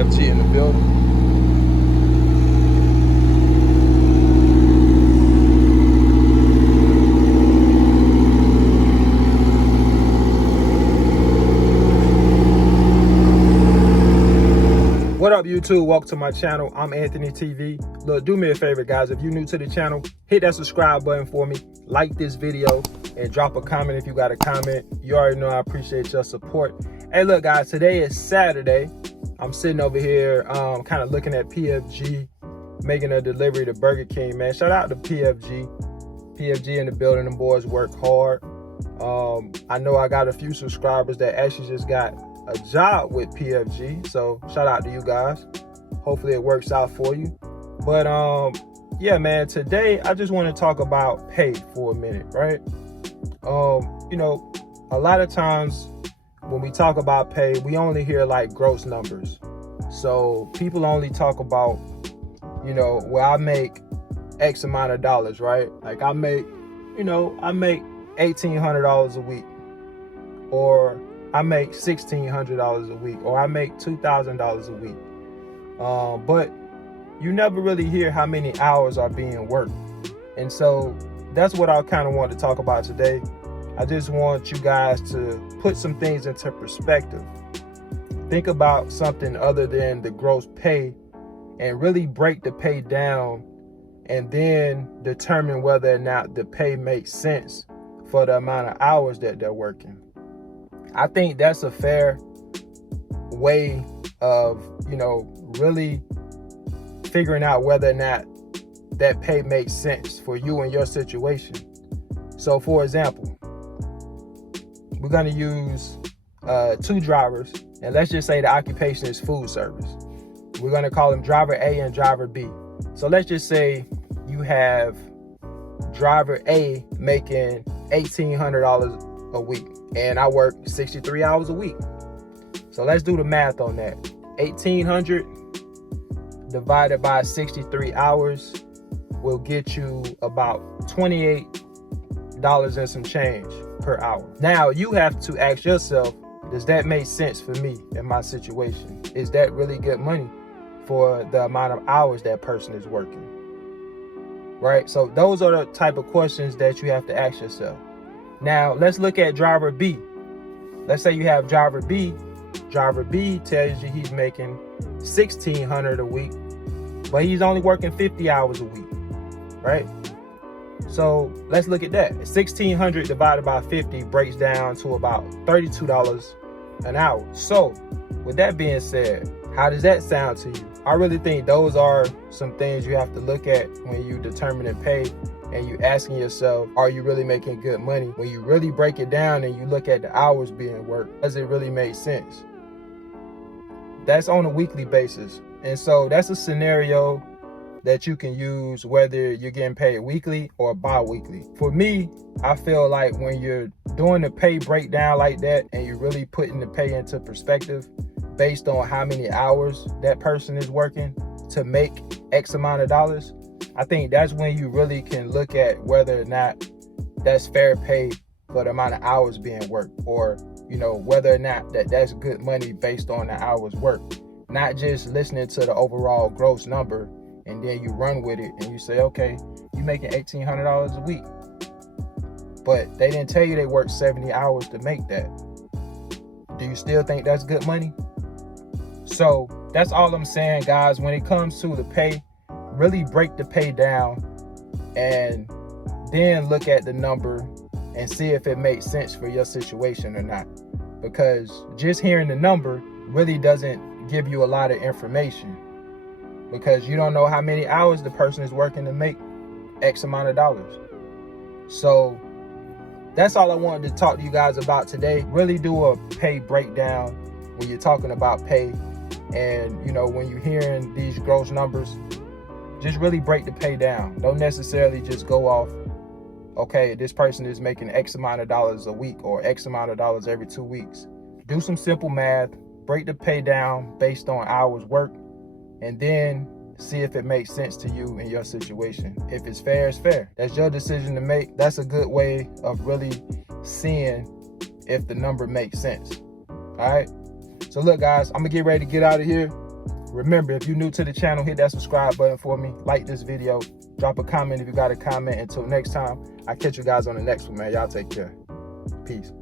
PFG in the building. What up, YouTube? Welcome to my channel. I'm Anthony TV. Look, do me a favor, guys. If you're new to the channel, hit that subscribe button for me. Like this video and drop a comment if you got a comment. You already know I appreciate your support. Hey, look, guys, today is Saturday. I'm sitting over here kind of looking at PFG making a delivery to Burger King, man. Shout out to PFG. PFG in the building. Them boys work hard. I know I got a few subscribers that actually just got a job with PFG, so shout out to you guys. Hopefully it works out for you. But yeah, man, today I just want to talk about pay for a minute, right? You know, a lot of times when we talk about pay, we only hear like gross numbers. So people only talk about, you know, well, I make X amount of dollars, right? Like I make $1,800 a week, or I make $1,600 a week, or I make $2,000 a week. But you never really hear how many hours are being worked. And so that's what I kind of want to talk about today. I just want you guys to put some things into perspective. Think about something other than the gross pay and really break the pay down, and then determine whether or not the pay makes sense for the amount of hours that they're working. I think that's a fair way of, you know, really figuring out whether or not that pay makes sense for you and your situation. So for example, we're going to use two drivers, and let's just say the occupation is food service. We're going to call them driver A and driver B. So let's just say you have driver A making $1,800 a week, and I work 63 hours a week. So let's do the math on that. 1,800 divided by 63 hours will get you about $28 and some change per hour. Now you have to ask yourself, does that make sense for me in my situation? Is that really good money for the amount of hours that person is working? Right? So those are the type of questions that you have to ask yourself. Now let's look at driver B. Let's say you have driver B. Driver B tells you he's making $1,600 a week, but he's only working 50 hours a week, right? So let's look at that. 1,600 divided by 50 breaks down to about $32 an hour. So with that being said, how does that sound to you? I really think those are some things you have to look at when you determine pay, and you asking yourself, are you really making good money? When you really break it down and you look at the hours being worked, does it really make sense? That's on a weekly basis. And so that's a scenario that you can use whether you're getting paid weekly or bi-weekly. For me, I feel like when you're doing the pay breakdown like that and you're really putting the pay into perspective based on how many hours that person is working to make X amount of dollars, I think that's when you really can look at whether or not that's fair pay for the amount of hours being worked, or, you know, whether or not that's good money based on the hours worked. Not just listening to the overall gross number and then you run with it and you say, okay, you're making $1,800 a week, but they didn't tell you they worked 70 hours to make that. Do you still think that's good money? So that's all I'm saying, guys. When it comes to the pay, really break the pay down and then look at the number and see if it makes sense for your situation or not. Because just hearing the number really doesn't give you a lot of information, because you don't know how many hours the person is working to make X amount of dollars. So that's all I wanted to talk to you guys about today. Really do a pay breakdown when you're talking about pay. And, you know, when you're hearing these gross numbers, just really break the pay down. Don't necessarily just go off, okay, this person is making X amount of dollars a week or X amount of dollars every 2 weeks. Do some simple math, break the pay down based on hours worked, and then see if it makes sense to you in your situation. If it's fair, it's fair. That's your decision to make. That's a good way of really seeing if the number makes sense. All right. So look, guys, I'm gonna get ready to get out of here. Remember, if you're new to the channel, hit that subscribe button for me. Like this video. Drop a comment if you got a comment. Until next time, I'll catch you guys on the next one, man. Y'all take care. Peace.